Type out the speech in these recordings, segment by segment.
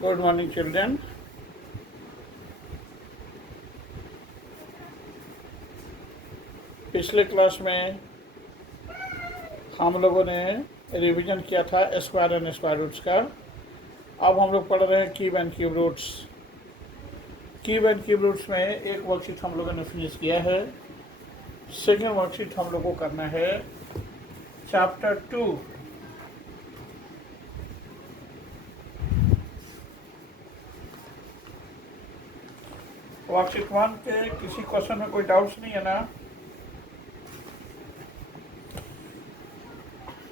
Good morning children. पिछले क्लास में हम लोगों ने रिवीजन किया था स्क्वायर एंड स्क्वायर रूट्स का। अब हम लोग पढ़ रहे हैं cube and cube roots. Cube and cube roots में एक वर्कशीट हम लोगों ने फिनिश किया है। सेकेंड वर्कशीट हम लोग को करना है चैप्टर 2। वर्कशीट 1 के किसी क्वेश्चन में कोई डाउट्स नहीं है ना?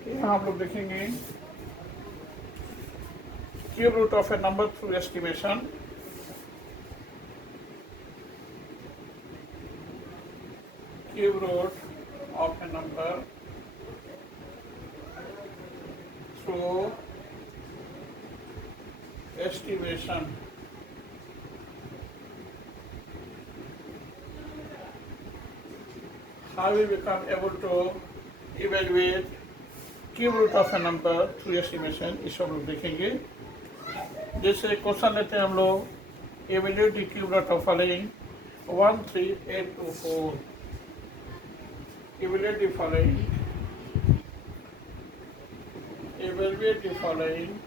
यहाँ हम लोग देखेंगे cube root of a number through estimation. Cube root of a number through estimation. How we become able to evaluate cube root of a number through estimation, इस हम लोग देखेंगे। जैसे क्वेश्चन लेते हैं हम लोग, evaluate the cube root of following 1 3 8 2 4। Evaluate the following, evaluate the following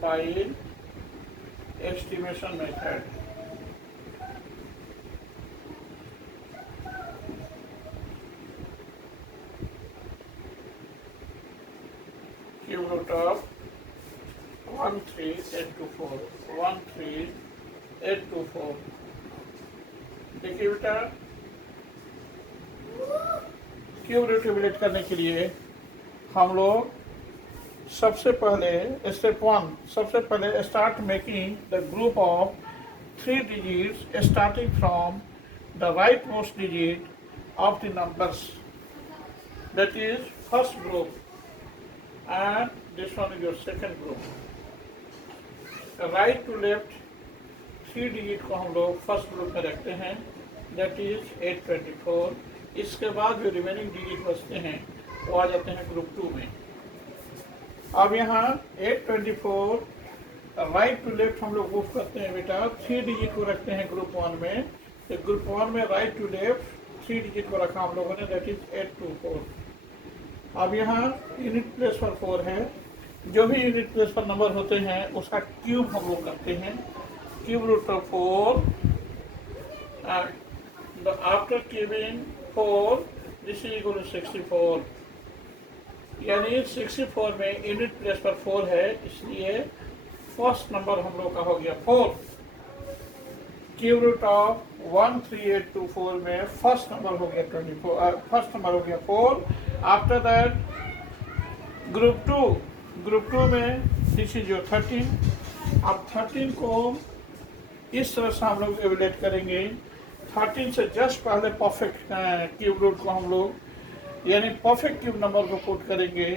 by estimation method. Cube root of 1 3 8 2 4 1 3 8 2 4। देखिए बेटा, क्यूब रूट कैलकुलेट करने के लिए हम लोग सबसे पहले स्टेप 1, सबसे पहले start making the group of 3 digits starting from the rightmost digit of the numbers, that is first group and this one is your second group. Right to left 3 digit को हम लोग फर्स्ट ग्रुप में रखते हैं, that is 824। इसके बाद जो remaining digit बचते हैं वो आ जाते हैं ग्रुप 2 में। अब यहाँ 824 राइट टू लेफ्ट हम लोग मूव करते हैं बेटा, 3 डिजिट को रखते हैं ग्रुप 1 में। तो ग्रुप 1 में राइट टू लेफ्ट 3 डिजिट को रखा हम लोगों ने, दैट इज 824। अब यहाँ यूनिट प्लेस पर 4 है। जो भी यूनिट प्लेस पर नंबर होते हैं उसका क्यूब हम लोग करते हैं। Cube root of 4 and after cubing 4 this is equal to 64। यानी 64 में यूनिट प्लेस पर 4 है, इसलिए फर्स्ट नंबर हम लोग का हो गया 4। क्यूब रूट ऑफ 13824 में फर्स्ट नंबर हो गया 24, फर्स्ट नंबर हो गया 4। आफ्टर दैट ग्रुप 2 में दिस इज योर 13। अब 13 को इस तरह से हम लोग एवेल्यूएट करेंगे। 13 से जस्ट पहले परफेक्ट क्यूब रूट को हम लोग यानी परफेक्ट क्यूब नंबर को पुट करेंगे।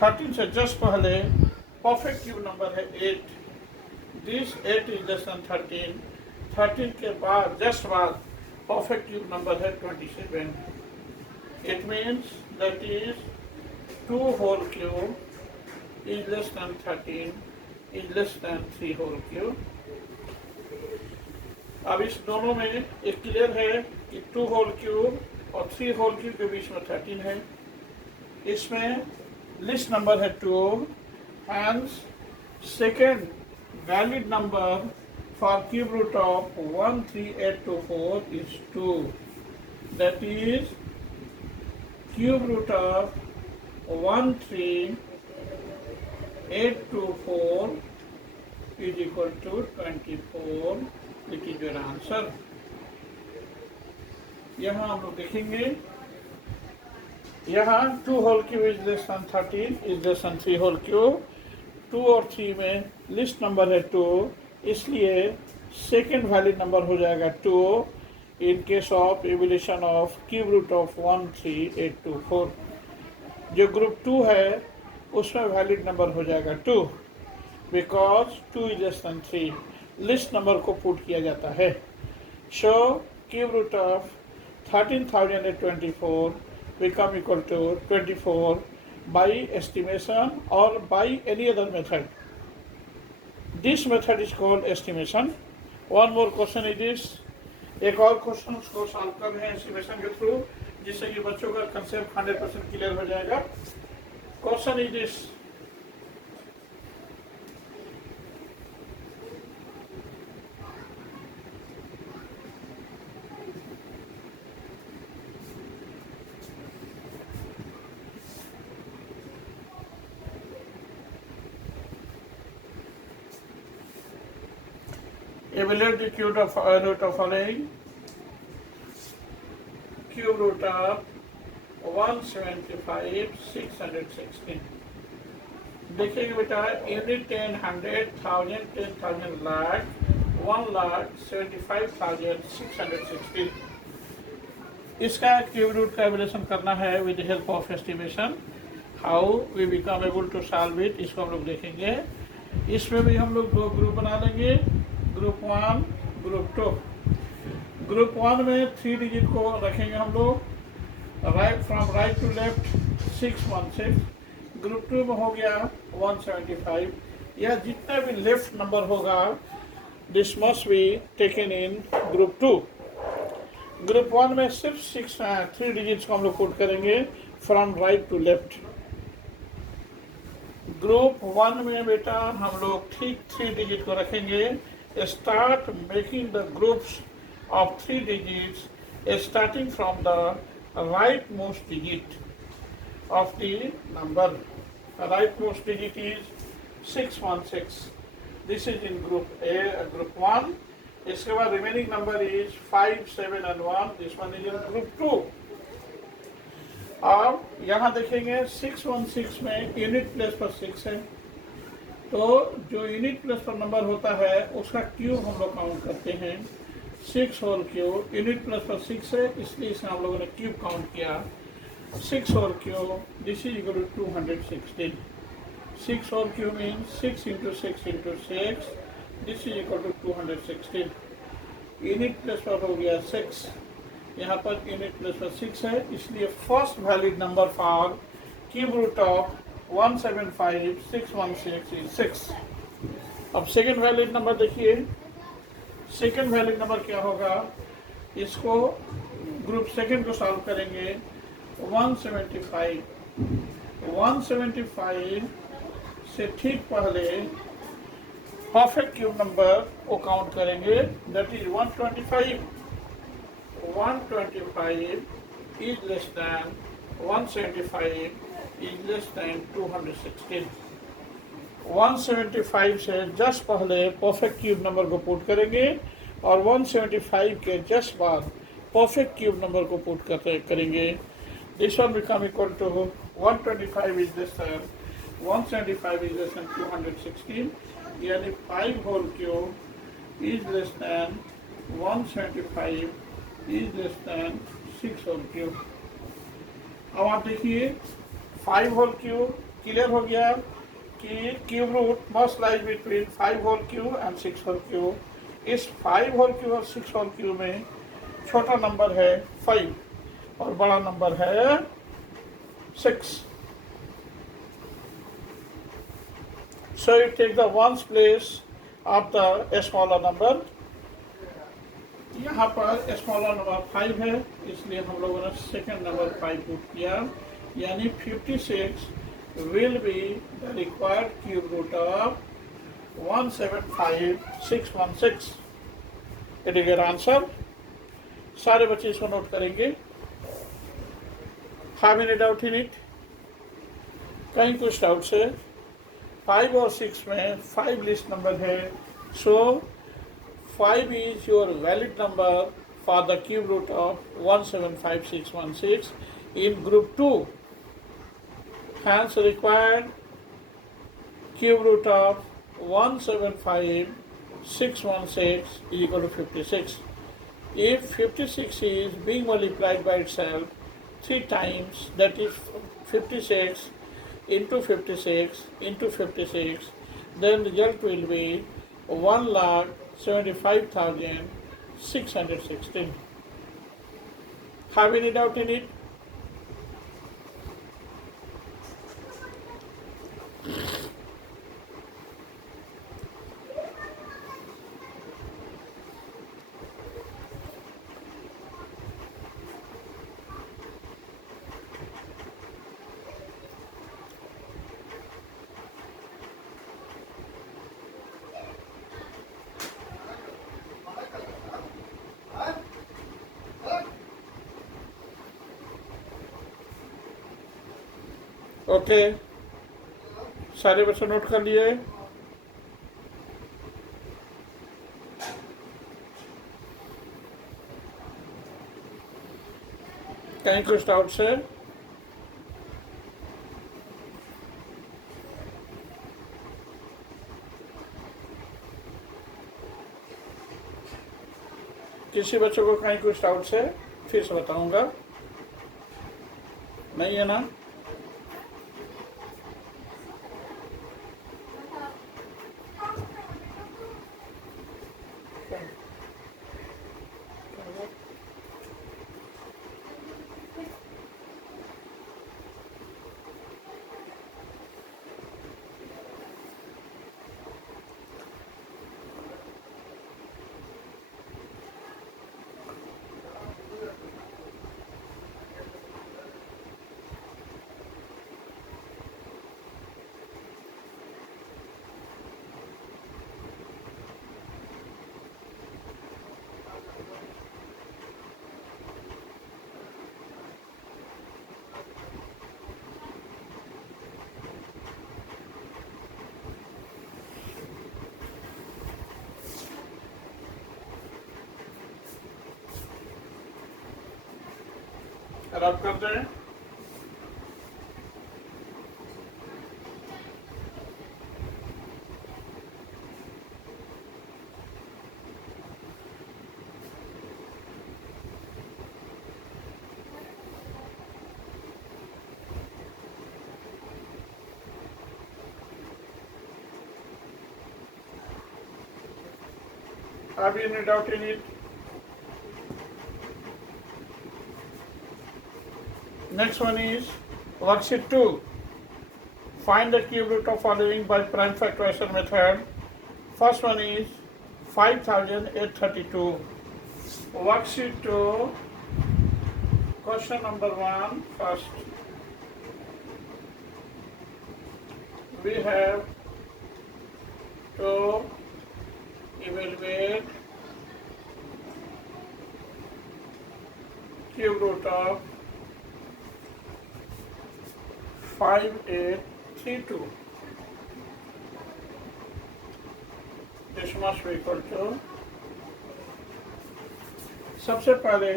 13 से जस्ट पहले परफेक्ट क्यूब नंबर है 8, दिस 8 इज लेस देन 13। 13 के बाद जस्ट बाद परफेक्ट क्यूब नंबर है 27। It means that is 2 whole cube is less than 13 is less than 3 whole cube. अब इस दोनों में एक क्लियर है कि 2 होल क्यूब और 3 होल क्यूब के बीच में 13 है। इसमें लिस्ट नंबर है 2, hence second valid number for cube root of 13824 is 2. That is cube root of 13824 is equal to 24, which is your answer. यहाँ हम लोग देखेंगे, यहाँ 2 whole cube is less than 13 is less than 3 whole cube. 2 और 3 में list number है 2, इसलिए second valid number हो जाएगा 2 in case of evolution of cube root of 13824। जो ग्रुप 2 है उसमें वैलिड नंबर हो जाएगा 2, because 2 is less than 3। Least number को पुट किया जाता है। So cube root of 13,024 become equal to 24 by estimation or by any other method. This method is called estimation. One more question is this. एक और क्वेश्चन उसको सॉल्व कर रहे हैं एस्टिमेशन के थ्रू, जिससे कि बच्चों का कंसेप्ट 100% क्लियर हो जाएगा. Question is this. Evaluate the cube root of following. Cube root of 175, 616. देखिएगा बेटा, यूनिट 10, 100, 1000, 10,000, लाख, 1,75,616. इसका क्यूब रूट का एवल्यूशन करना है with help of estimation. How we become able to solve it, इसको हम लोग देखेंगे. इसमें भी हम लोग दो ग्रुप बना लेंगे, ग्रुप 1, ग्रुप 2. ग्रुप 1 में 3 डिजिट को रखेंगे हम लोग, right from right to left 616. Group 2 में हो गया 175. या जितना भी लेफ्ट नंबर होगा this must be taken in group 2. Group 1 में सिर्फ 3 डिजिट्स को हम लोग पुट करेंगे from right to left. Group 1 में बेटा हम लोग ठीक 3 डिजिट को रखेंगे. Start making the groups of 3 digits starting from the rightmost digit of the number. The rightmost digit is 616. This is in group A, group 1. इसके बाद remaining number is 5, 7 and 1. This one is in group 2. अब यहाँ देखेंगे 616 में unit place पर 6 है, तो जो यूनिट प्लेस पर नंबर होता है उसका क्यूब हम लोग काउंट करते हैं. 6 होल क्यूब, यूनिट प्लेस पर 6 है इसलिए इसे हम लोगों ने क्यूब काउंट किया. 6 whole cube, this is equal to 216. 6 whole cube means 6 into 6 into 6. This is equal to 216. Unit place पर हो गया 6, यहाँ पर यूनिट प्लेस पर 6 है, इसलिए first valid number for cube root of 175,616 is 6. अब सेकेंड वैलिड नंबर देखिए. Second valid number क्या होगा, इसको ग्रुप सेकेंड को सॉल्व करेंगे. 175 से ठीक पहले परफेक्ट क्यूब नंबर को काउंट करेंगे, that is 125. 125 is less than 175 is less than 216. 175 से जस्ट पहले परफेक्ट क्यूब नंबर को पुट करेंगे और 175 के जस्ट बाद परफेक्ट क्यूब नंबर को पुट करेंगे. This one become equal to 125 is less than 175 is less than 216, यानी 5 whole cube is less than 175 is less than 6 whole cube. अब आप देखिए 5 होल क्यूब क्लियर हो गया कि cube root must lies between 5 whole cube and 6 whole cube. इस 5 whole cube और 6 whole cube में छोटा नंबर है 5 और बड़ा नंबर है 6. So you take the ones place of the smaller number. यहाँ पर स्मॉलर नंबर 5 है, इसलिए हम लोगों ने सेकेंड नंबर 5 पुट किया, यानी 56 will be the required cube root of 175,616. It is your answer. सारे बच्चे इसको नोट करेंगे. Have any doubt in it? कहीं कुछ डाउट है? 5 और 6 में 5 लिस्ट नंबर है, so 5 is your valid number for the cube root of 175,616 in group 2. Hence required cube root of 175,616 is equal to 56. If 56 is being multiplied by itself 3 times, that is 56 into 56 into 56, then result will be 1,75,616. Have any doubt in it? Okay, सारे बच्चे नोट कर लिए? कहीं कुछ doubts है? किसी बच्चों को कहीं कुछ डाउट्स है? फिर से बताऊंगा, नहीं है ना? रब करते हैं। Have you any doubt in it? Next one is worksheet 2. Find the cube root of following by prime factorization method. First one is 5832. Worksheet 2, question number 1 first. We have to evaluate cube root of 5832. This must be equal to, सबसे पहले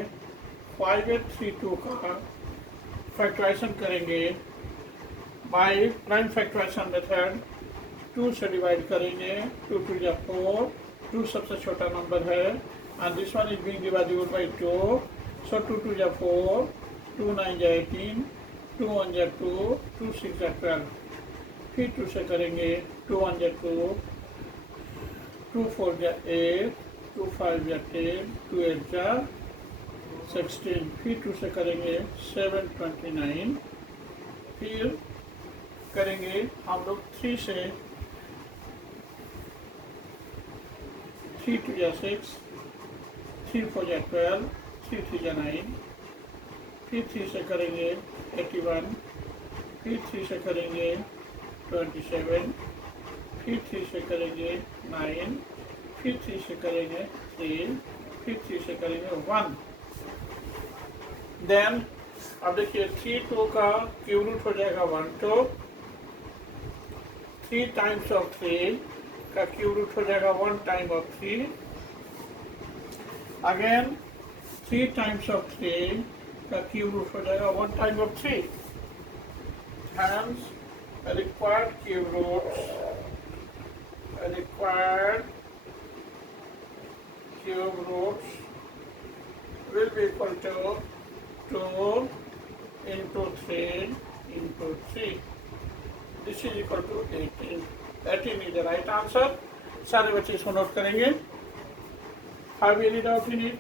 5832 का फैक्टराइजेशन करेंगे by prime factorisation method. 2 से डिवाइड करेंगे, 2 2 जा 4, 2 सबसे छोटा नंबर है and this one is being divided by 2, so 2 2 जा 4, 2 9 जा 18, 2 1 जा 2, 2 6 जा 12। फिर 2 से करेंगे, 2 1 जा 2, 2 4 जा 8, 2 5 जा 10, 2 8 जा 16। फिर 2 से करेंगे 7 29। फिर करेंगे हम लोग 3 से, 3 2 जा 6, 3 4 जा 12, 3 3 जा 9। फिर 3 से करेंगे 81, फिर 3 से करेंगे 27, फिर 3 से करेंगे 9, फिर 3 से करेंगे 3, फिर 3 से करेंगे 1। देन अब देखिए 3 2 का क्यूब रूट हो जाएगा 1 2, 3 टाइम्स ऑफ 3 का क्यूब रूट हो जाएगा 1 टाइम ऑफ 3, अगेन 3 टाइम्स ऑफ 3 का क्यूब रूट हो जाएगा 1 time of 3। Hence, required cube roots will be equal to 2 into 3 into 3. This is equal to 18. 18 is the right answer. सारे बच्चे इसको नोट करेंगे। Have you any doubt in it?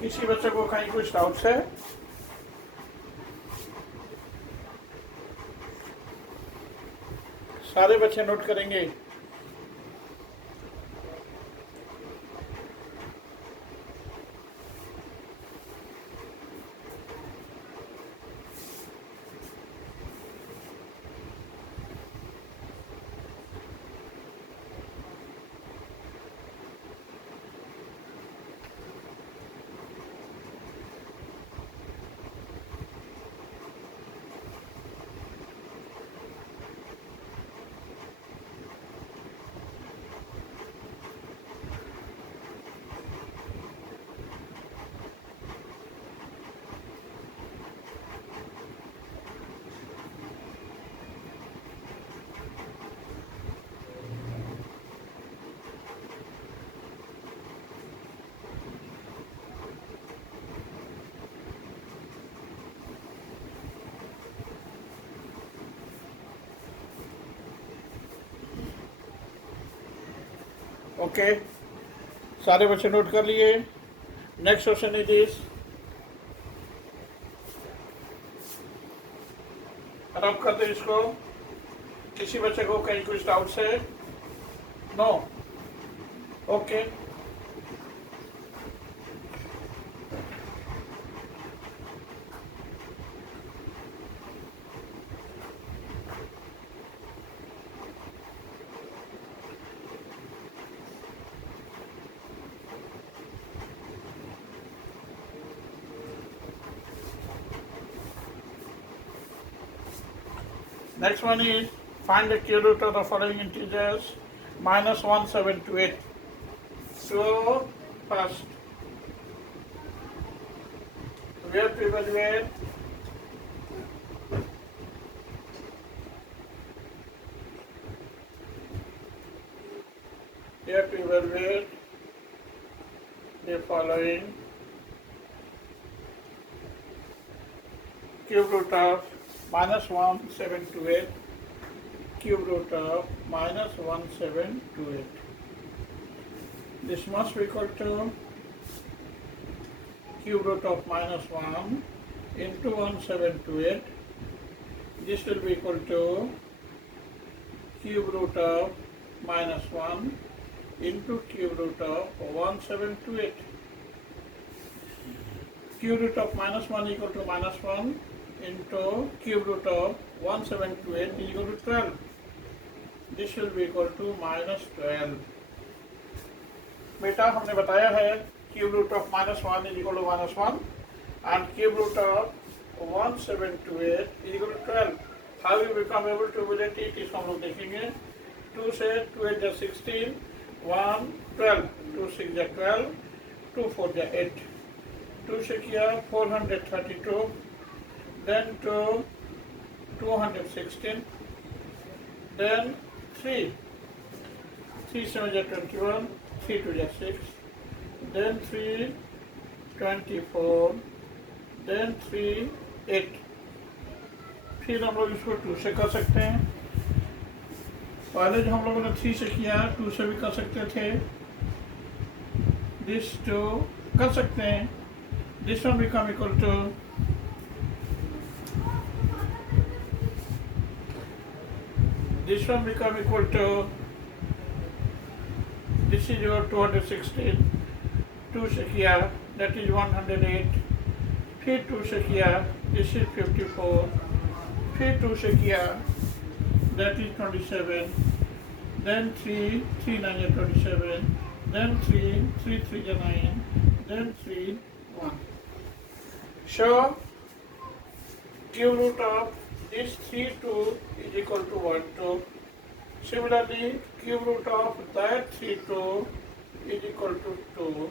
किसी बच्चे को कहीं कुछ डाउट्स है? सारे बच्चे नोट करेंगे। ओके, सारे बच्चे नोट कर लिए। नेक्स्ट क्वेश्चन इज दिस, रब करते इसको। किसी बच्चे को कहीं कुछ डाउट्स है? No, okay. Next one is find the cube root of the following integers -1728. So first we have to evaluate the following cube root of -1728, cube root of -1728. This must be equal to cube root of -1 into 1728. This will be equal to cube root of -1 into cube root of 1728. Cube root of -1 equal to -1 into cube root of 1728 is equal to 12. This will be equal to -12. बेटा हमने बताया है cube root of -1 is equal to -1 and cube root of 1728 is equal to 12. How you become able to evaluate it इसको हम लोग देखेंगे। 2 से 2 8 जा 16, 1 12, 2 6 जा 12, 2 4 जा 8, 2 से किया 432, then to 216, then 3 7 ja 21, 3 2 ja 6, then 3 24, then 3 8। फिर हम लोग इसको 2 से कर सकते हैं। पहले जो हम लोगों ने 3 से किया 2 से भी कर सकते थे। दिस 2 कर सकते हैं। This one become equal to this one become equal to, this is your 216, 2 से किया that is 108, फिर 2 से किया this is 54, फिर 2 से किया that is 27, then 3 9 is 27, then 3 3 is 9, then 3 1. So cube root of this 3 2 is equal to 1 2. Similarly, cube root of that 3 2 is equal to 2,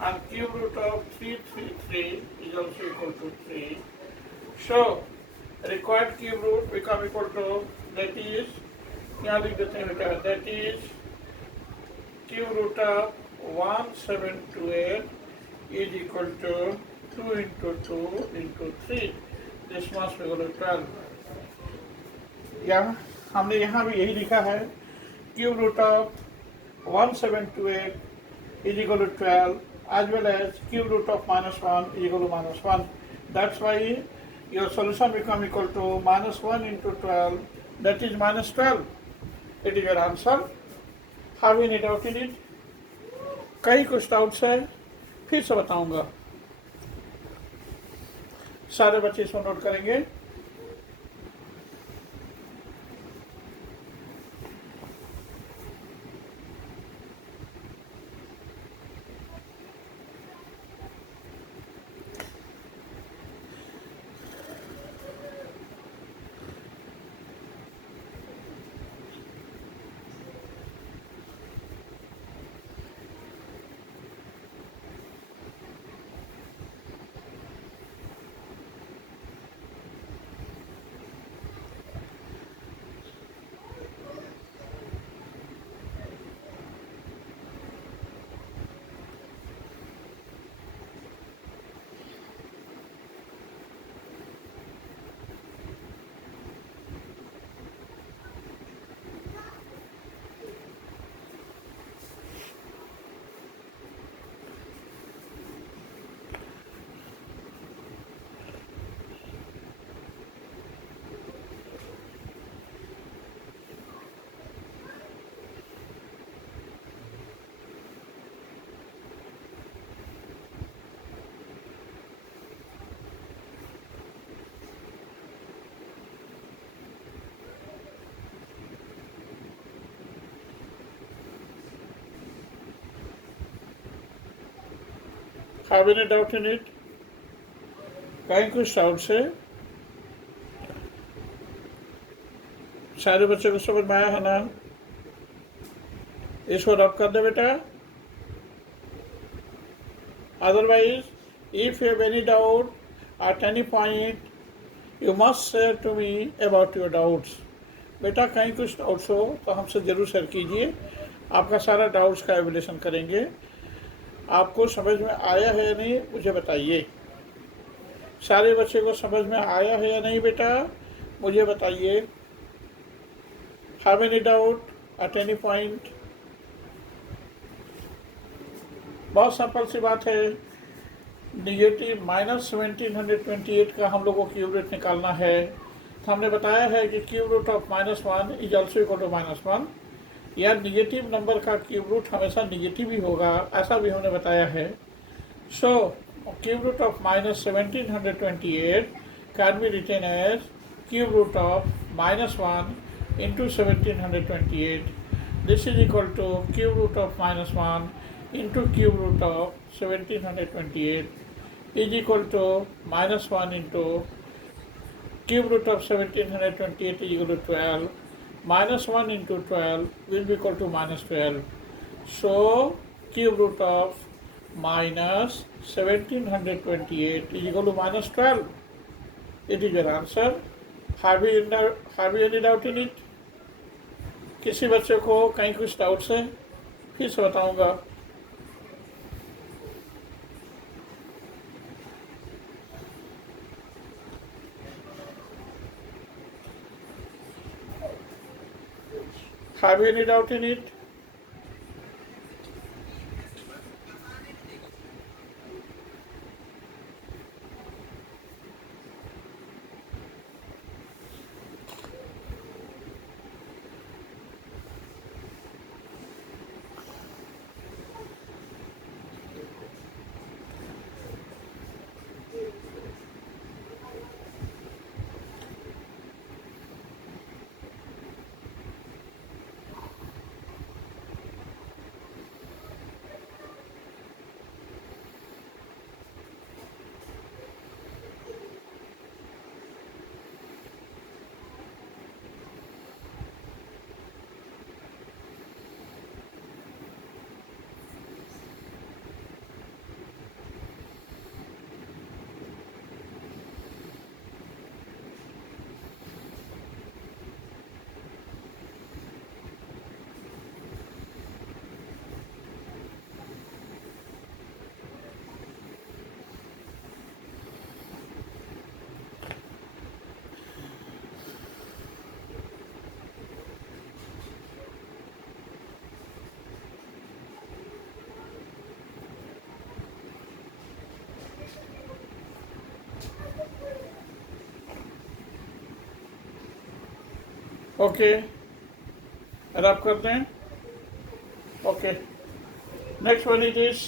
and cube root of 3 3 3 is also equal to 3. So required cube root become equal to, that is, यहाँ लिख देते हैं बेटा, that is cube root of 1728 is equal to 2 into 2 into 3. This must be equal to 12. यहाँ हमने यहाँ भी यही लिखा है, cube root of 1728 is equal to 12 as well as cube root of -1 is equal to -1. That's why your solution become equal to -1 into 12, that is -12. It is your answer. Have any doubt in it? कई कुछ doubts है, फिर से बताऊंगा। सारे बच्चे इसको नोट करेंगे। Have any doubt in it? कहीं कुछ डाउट है? सारे बच्चों को समझ में आया है ना? इसको रब कर दे बेटा. Otherwise, if you have any doubt at any point, you must share to me about your doubts. बेटा कहीं कुछ डाउट्स हो तो हमसे ज़रूर शेयर कीजिए. आपका सारा डाउट्स का एवल्यूशन करेंगे. आपको समझ में आया है या नहीं मुझे बताइए. सारे बच्चे को समझ में आया है या नहीं बेटा मुझे बताइए. Have any doubt at any point? बहुत सिंपल सी बात है. निगेटिव -1728 का हम लोगों को क्यूब रूट निकालना है. तो हमने बताया है कि cube root of -1 is also equal to -1. या निगेटिव नंबर का क्यूब रूट हमेशा निगेटिव ही होगा, ऐसा भी हमने बताया है. So cube root of -1728 can be written as cube root of -1 into 1728. This is equal to cube root of -1 into cube root of 1728 is equal to -1 into cube root of 1728 is equal to 12. -1 into 12 will be equal to -12. So cube root of -1728 is equal to -12. It is your answer. Have you any doubt in it? किसी बच्चे को कहीं कुछ doubts है? फिर से बताऊंगा. Have you any doubt in it? Okay, रब कर दें. Okay, next one is this.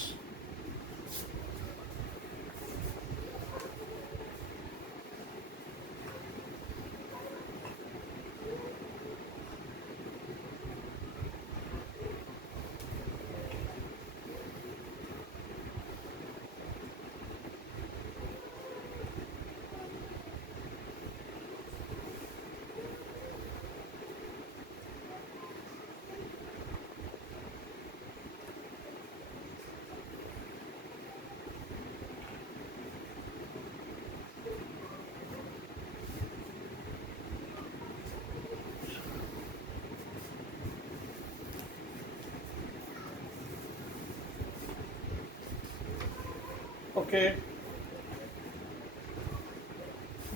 Okay.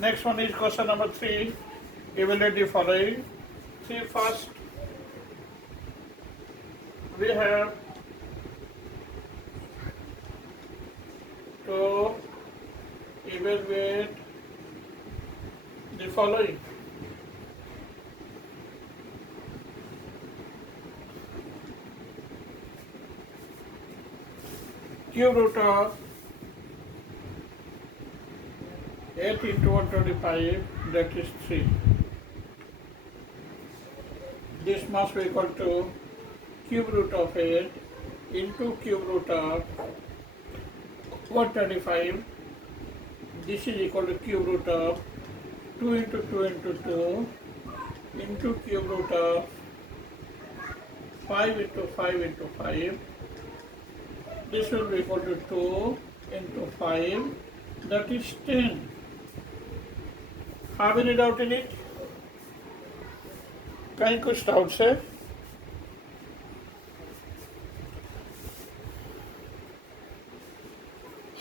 Next one is question number 3. Evaluate the following. First, we have to evaluate the following. Cube root of 8 into 125, that is 3. This must be equal to cube root of 8 into cube root of 125. This is equal to cube root of 2 into 2 into 2 into cube root of 5 into 5 into 5. This will be equal to 2 into 5, that is 10. Have any doubt in it? कहीं कुछ doubts है?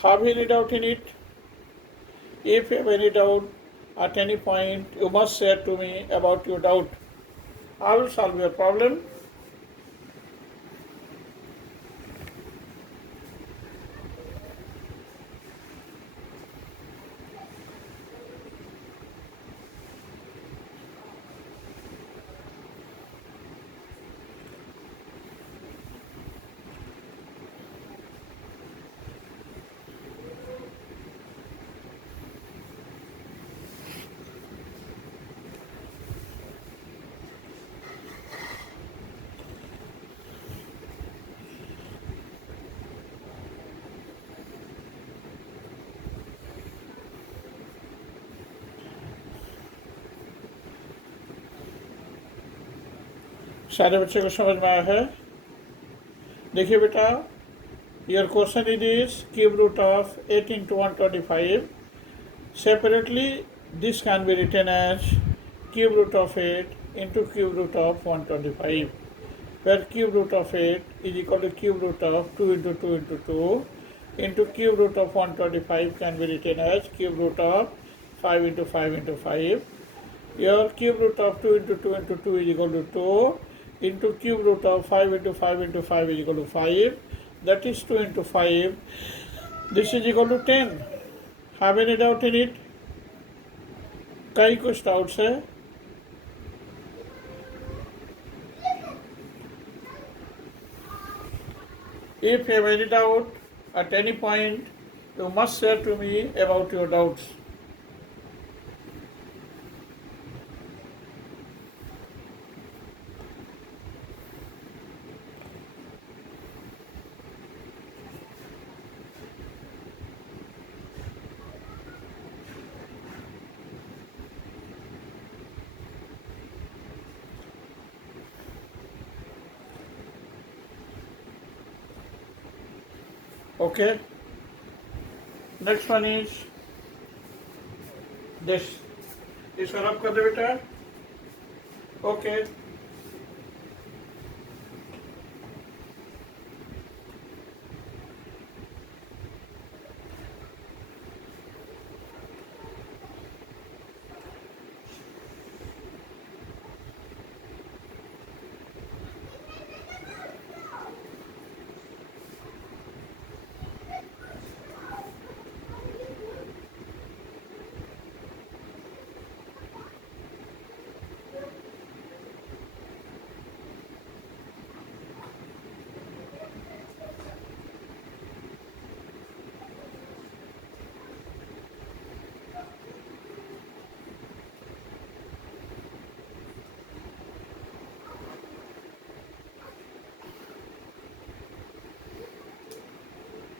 Have any doubt in it? If you have any doubt at any point, you must share to me about your doubt. I will solve your problem. सारे बच्चे को समझ में आया है? देखिए बेटा, your question it is cube root of 8 into 125. Separately, this can be written as cube root of 8 into cube root of 125, where cube root of 8 is equal to cube root of 2 into 2 into 2 into cube root of 125 can be written as cube root of 5 into 5 into 5. Your cube root of 2 into 2 into 2 is equal to 2 into cube root of 5 into 5 into 5 is equal to 5, that is 2 into 5. This is equal to 10. Have any doubt in it? कई कुछ doubts है? If you have any doubt at any point, you must share to me about your doubts. Okay. Next one is this. इसको रब कर दे बेटा. Okay.